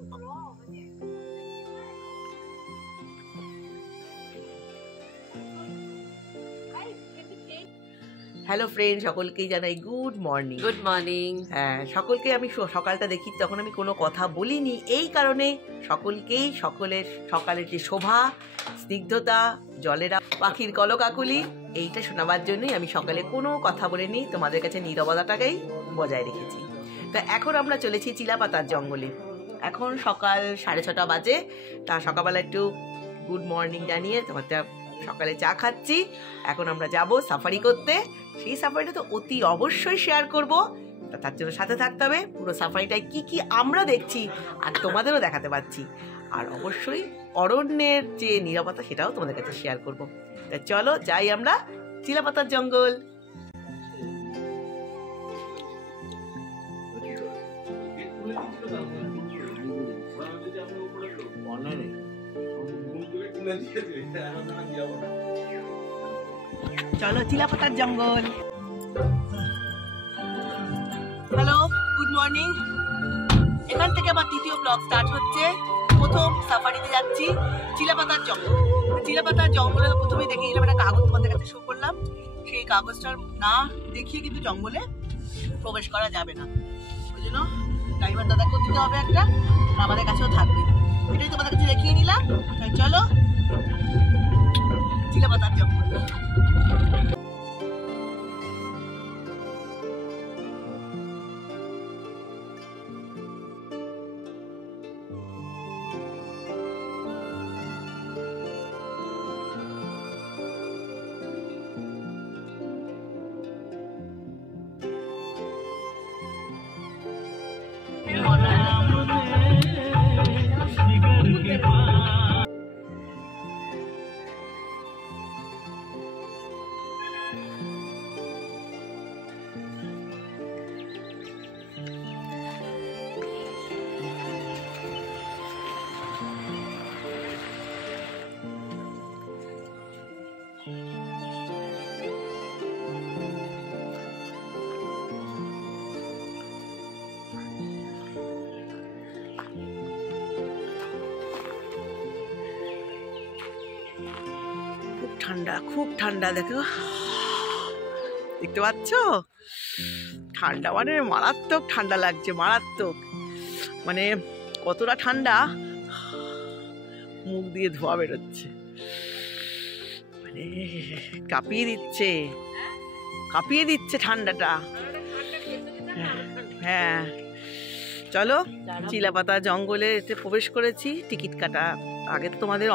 Hello friend, সকলকেই জানাই good morning. Good morning. হ্যাঁ, সকলকে আমি সকালটা দেখি, তখন আমি কোনো কথা বলিনি, এই কারণে সকলকেই সকলের সকালের যে শোভা, স্নিগ্ধতা, জলেরা, পাখির কলকাকুলি, এইটা শোনাবার জন্যই আমি সকালে কোনো কথা বলিনি, তোমাদের কাছে নীরবতাটাকেই বজায় রেখেছি। তা এখন আমরা চলেছি চিলাপাতার জঙ্গলে। এখন সকাল 6:30 বাজে। তা সকালবেলা একটু গুড মর্নিং জানিয়ে তোমাদের সকালে চা খাচ্ছি। এখন আমরা যাব সাফারি করতে। সেই সাফারিটা তো অতি অবশ্যই শেয়ার করব, তার জন্য সাথে থাকতে হবে। পুরো সাফারিটায় কি কি আমরা দেখছি আর তোমাদেরও দেখাতে পাচ্ছি, আর অবশ্যই অরণ্যের যে নীরবতা সেটাও তোমাদের কাছে শেয়ার করব। তা চলো যাই আমরা চিলাপাতার জঙ্গল। চলো চিলাপাতার জঙ্গল। Hello, good morning. এখান থেকে আমার দ্বিতীয় ব্লগ স্টার্ট হচ্ছে। প্রথম সাফারিতে যাচ্ছি চিলাপাতার জঙ্গল। চিলাপাতার জঙ্গলে প্রথমেই দেখে গেলাম একটা কাগজ, তোমাদের কাছে শো করলাম। সেই কাগজটার না দেখিয়ে কিন্তু জঙ্গলে প্রবেশ করা যাবে না। ওই জন্য ড্রাইভার দাদাকেও দিতে হবে একটা, আর আমাদের কাছেও থাকবে। এটাই তোমাদের কাছে দেখিয়ে নিলাম। তাই চলো চিলাপাতার জঙ্গল। ঠান্ডা, খুব ঠান্ডা। দেখো, দেখতে পাচ্ছ? ঠান্ডা মানে মারাত্মক ঠান্ডা লাগছে, মারাত্মক। মানে কতটা ঠান্ডা, মুখ দিয়ে ধোয়া বেরোচ্ছে, মানে কাঁপিয়ে দিচ্ছে, কাঁপিয়ে দিচ্ছে ঠান্ডাটা। হ্যাঁ, চলো চিলাপাতা জঙ্গলে প্রবেশ করেছি। টিকিট কাটা আগে তো আমাদের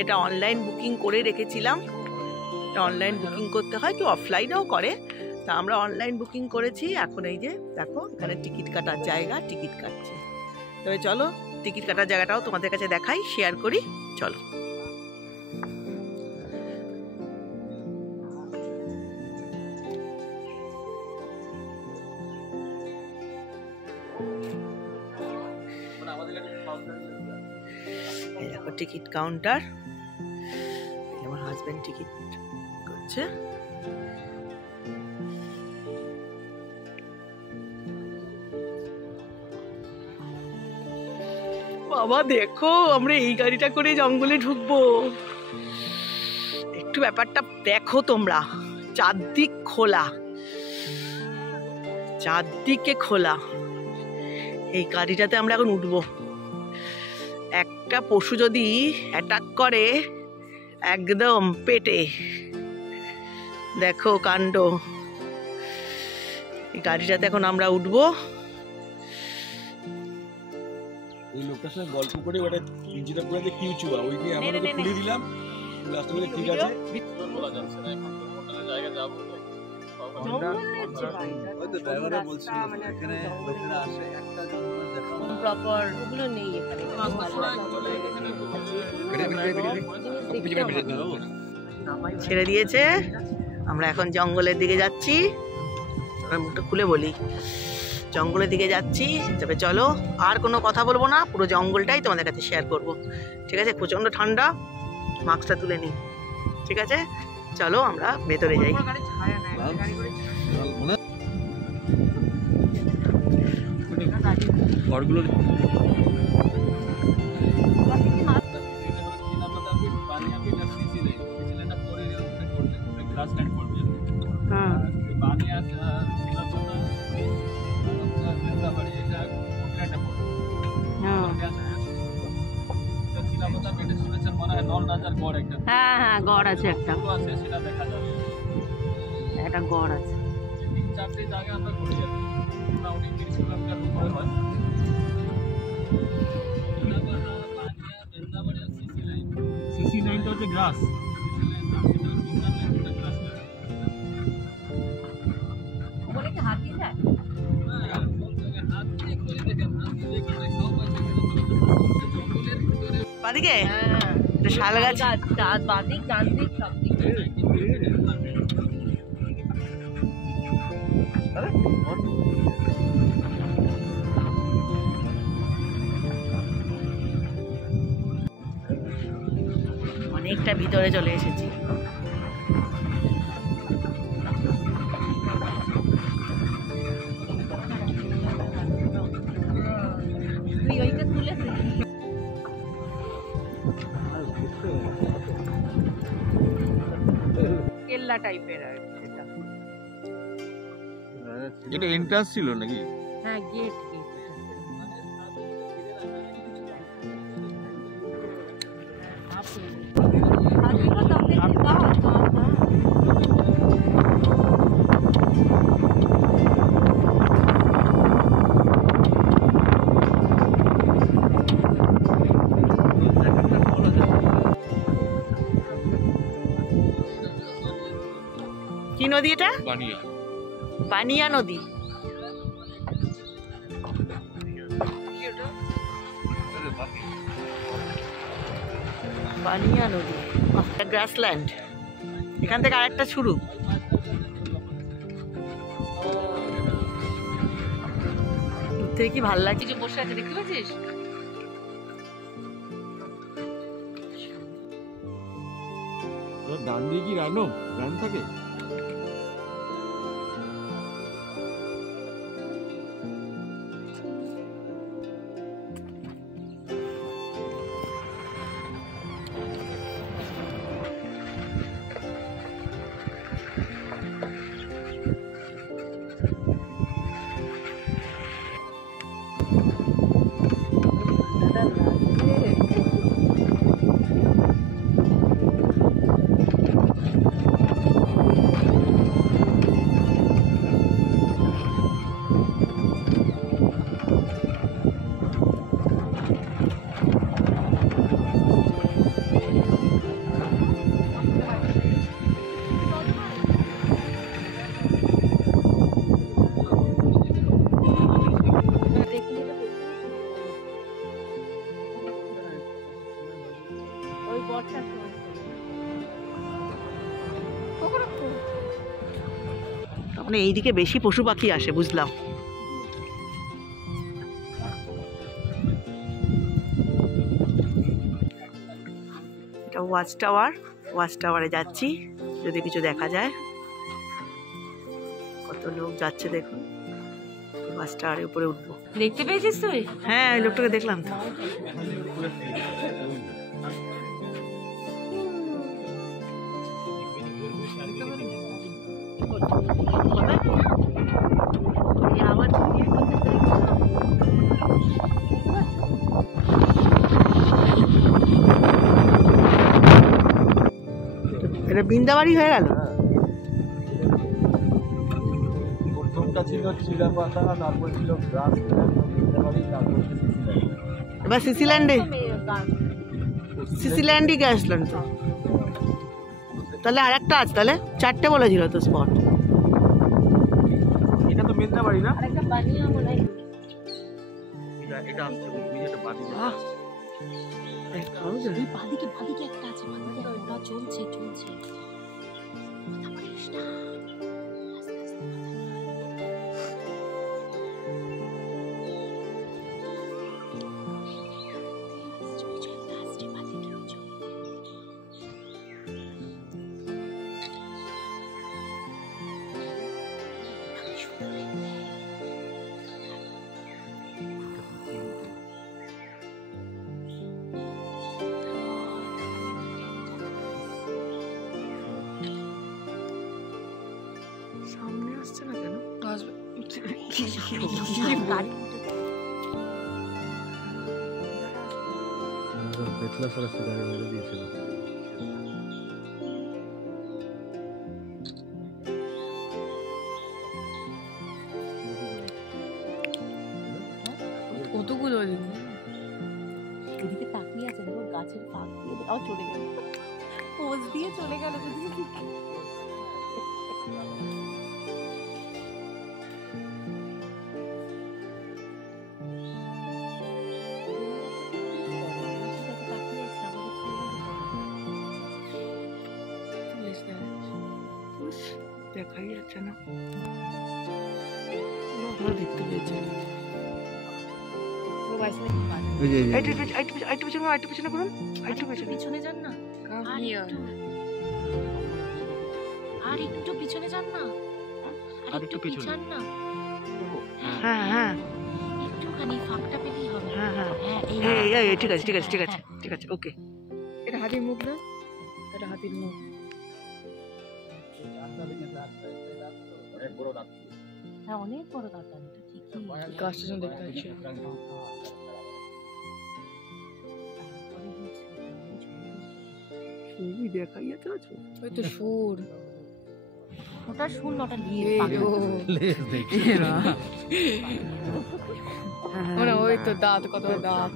এটা অনলাইন বুকিং করে রেখেছিলাম। এটা অনলাইন বুকিং করতে হয়, কেউ অফলাইনেও করে। তা আমরা অনলাইন বুকিং করেছি। এখন এই যে দেখো, এখানে টিকিট কাটার জায়গা, টিকিট কাটছে। তবে চলো টিকিট কাটার জায়গাটাও তোমাদের কাছে দেখাই, শেয়ার করি। চলো। দেখো টিকিট কাউন্টার, আমার হাজবেন্ড টিকিট করছে। বাবা দেখো, আমরা এই গাড়িটা করে জঙ্গলে ঢুকবো। একটু ব্যাপারটা দেখো তোমরা, চারদিক খোলা, চারদিকে খোলা। এই গাড়িটাতে আমরা এখন উঠবো। একটা পশু যদি অ্যাটাক করে একদম পেটে, দেখো কাণ্ড। এই গাড়িটাতে এখন আমরা উঠবো। ওই লোকটার সঙ্গে গল্প করে ওটা ইঞ্জিনটা করে দিয়ে কিউ চুয়া ওই দিয়ে আমরা ওকে খুলে দিলাম। লাস্টে বলে ঠিক আছে, বলা যাচ্ছে না, এখন তো হোটেলের জায়গা যাব তো ওই তো ড্রাইভাররা বলছিল এখানে লোকেরা আসে, একটা জঙ্গল দেখা প্রপার ওগুলো নেই এখানে। ছেড়ে দিয়েছে, আমরা এখন জঙ্গলের দিকে যাচ্ছি। মুখটা খুলে বলি, জঙ্গলের দিকে যাচ্ছি। তবে চলো, আর কোনো কথা বলবো না, পুরো জঙ্গলটাই তোমাদের কাছে শেয়ার করব। ঠিক আছে? প্রচণ্ড ঠান্ডা, মাস্কটা তুলে নিই। ঠিক আছে, চলো আমরা ভেতরে যাই। ঘরগুলো সিসিল্যান্ডটা পরে করলে গ্রাসল্যান্ড করবে হ্যাঁ বানিয়া শিলাপথা মেন্দাবাড়ি এটা কোকল্যান্ডে পড়বে হ্যাঁ শিলাপথা পেটে শুনেছেন মনে হয় নল রাজার গড় একটা হ্যাঁ হ্যাঁ গড় আছে একটা পুরো আছে সেটা দেখা যাবে একটা গড় আছে 3-4টি জায়গা আমরা ঘুরে যাচ্ছি মোটামুটি 30 কিলোমিটার উপরে হয় সিসি লাইনটা হচ্ছে গ্রাস ওখানে কি হাতি যায় বাদিকে হ্যাঁ এটা শাল গাছ বাদিক ডান দিক সব দিক অনেকটা ভিতরে চলে এসেছি। তুই ওইটা তুলে কেল্লা টাইপের আর এটা এটা এন্ট্রান্স ছিল নাকি হ্যাঁ গেট গেট কি নদী এটা? বানিয়া বানিয়া নদী। বানিয়া নদী গ্রাসল্যান্ড। এখান থেকে আরেকটা শুরু। দূর থেকে কি ভালো লাগছে। কিছু বসে আছে দেখতে পাচ্ছিস ডান দিয়ে কি রানো রান থাকে ওই বর্ষার সময় মানে এইদিকে বেশি পশু পাখি আসে বুঝলাম। এটা ওয়াচ টাওয়ার। ওয়াচ টাওয়ারে যাচ্ছি, যদি কিছু দেখা যায়। কত লোক যাচ্ছে দেখুন। ওয়াচ টাওয়ারের উপরে উঠবো। দেখতে পেয়েছিস তুই? হ্যাঁ, ওই লোকটাকে দেখলাম তো। এটা বৃন্দাবাড়ি হয়ে গেল। প্রথমটা ছিল চিলাপাতা, তারপরে ছিল গ্রাসল্যান্ড, তারপরে সিসিল্যান্ড। এবার সিসিল্যান্ডই গেছিলেন তো। তাহলে আর একটা আছে, তাহলে 4টে বলেছিল তো স্পট। এটা তো মেন্দাবাড়ি না? আরেকটা বানিয়া মনে হয় এটা আসছে এটা বানিয়া। বাদিকে বাদিকে একটা আছে, বাদিকে ওটা চলছে চলছে কথা বলিস না। গাড়ি পেতলা ফরেস্টে গাড়ি মেরে দিয়েছিল। কতগুলো এদিকে তাকিয়ে আছে, দেখো গাছের ফাঁক দিয়ে চলে গেল, পোজ দিয়ে চলে গেল। যদি দেখাই যাচ্ছে না, ভালো দেখতে পেয়েছে। পিছনে যান না, আর একটু পিছনে যান না, আর একটু পিছন না। হ্যাঁ হ্যাঁ একটুখানি ফাঁকটা পেলেই হবে। হ্যাঁ হ্যাঁ হ্যাঁ ঠিক আছে ঠিক আছে ঠিক আছে ঠিক আছে ওকে। এটা হাতির মুখ না, এটা হাতির মুখ। হ্যাঁ অনেক বড় দাঁত, এটা ঠিকই। গাছটা যেন দেখতে পাচ্ছি। সুই দেখাই যাচ্ছে না, ওই তো সুর, ওটা শুন, ওটা নিয়ে ওই তো দাঁত, কত দাঁত।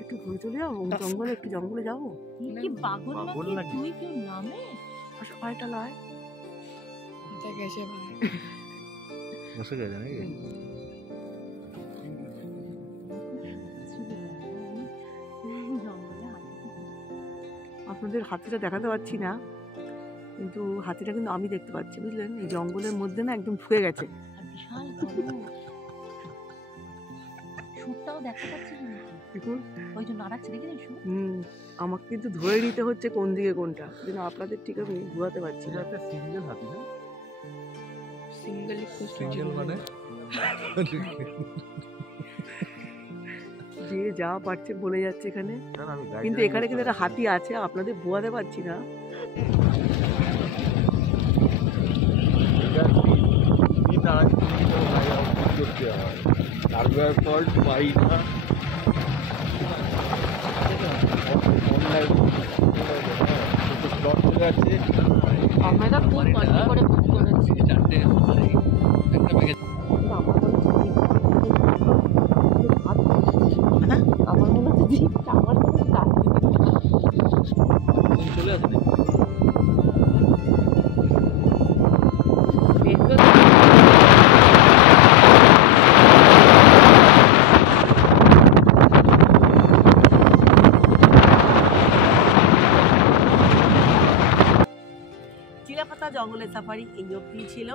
একটু ঘুরে চলে যাবো জঙ্গলে, একটু জঙ্গলে যাবো। কি পাগল নাকি তুই? কেউ নামে ভাইটা লয় গেছে ভাই, বসে গেছে নাকি? আপনাদের হাতিটা দেখাতে পারছি না, কিন্তু হাতিটা কিন্তু আমি দেখতে পাচ্ছি, বুঝলেন? এই জঙ্গলের মধ্যে না একদম ঢুকে গেছে। বিশাল বড় সুরটাও দেখা যাচ্ছে দেখুন, ওই জন্য নাড়াচ্ছে, দেখেছেন সুর? আমাকে কিন্তু ধরে নিতে হচ্ছে কোন দিকে কোনটা, কিন্তু আপনাদের ঠিক আমি ঘুরাতে পারছি না। একটা সিঙ্গেল হাতি না, সিঙ্গেল মানে যে যা পারছে বলে যাচ্ছে এখানে, কিন্তু এখানে কিন্তু একটা হাতি আছে, আপনাদের বোঝাতে পারছি না। আমরা খুব কষ্ট করে বুক করেছি। আমার মনে হচ্ছে জিপটা আমার কাছে চলে আসে চিলাপাতা জঙ্গলের সাফারি এই অবধি ছিল।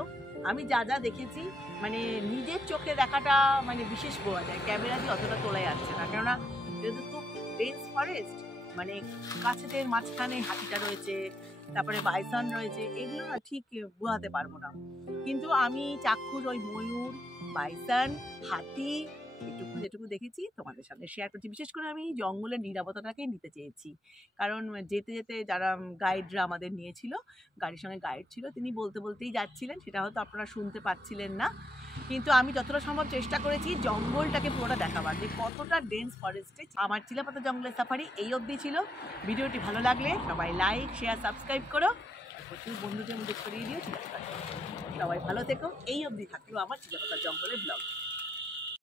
আমি যা যা দেখেছি মানে নিজের চোখে দেখাটা মানে বিশেষ বোঝা যায়, ক্যামেরা দিয়ে অতটা তোলা যাচ্ছে না, কেননা যেহেতু খুব ডেন্স ফরেস্ট, মানে গাছেদের মাঝখানে হাতিটা রয়েছে, তারপরে বাইসন রয়েছে, এগুলো না ঠিক বোঝাতে পারবো না। কিন্তু আমি চাক্ষুষ ওই ময়ূর, বাইসন, হাতি যেটুকু দেখেছি তোমাদের সামনে শেয়ার করছি। বিশেষ করে আমি জঙ্গলের নিরাপত্তাটাকেই নিতে চেয়েছি, কারণ যেতে যেতে যারা গাইডরা আমাদের নিয়েছিল, গাড়ির সঙ্গে গাইড ছিল, তিনি বলতেই যাচ্ছিলেন, সেটা হয়তো আপনারা শুনতে পাচ্ছিলেন না, কিন্তু আমি যতটা সম্ভব চেষ্টা করেছি জঙ্গলটাকে পুরোটা দেখাবার, যে কতটা ডেন্স ফরেস্টে। আমার চিলাপাতা জঙ্গলের সাফারি এই অবধি ছিল। ভিডিওটি ভালো লাগলে সবাই লাইক, শেয়ার, সাবস্ক্রাইব করো, প্রচুর বন্ধুদের মধ্যে ছড়িয়ে দিও। সবাই ভালো থেকো। এই অবধি থাকলো আমার চিলাপাতা জঙ্গলের ব্লগ।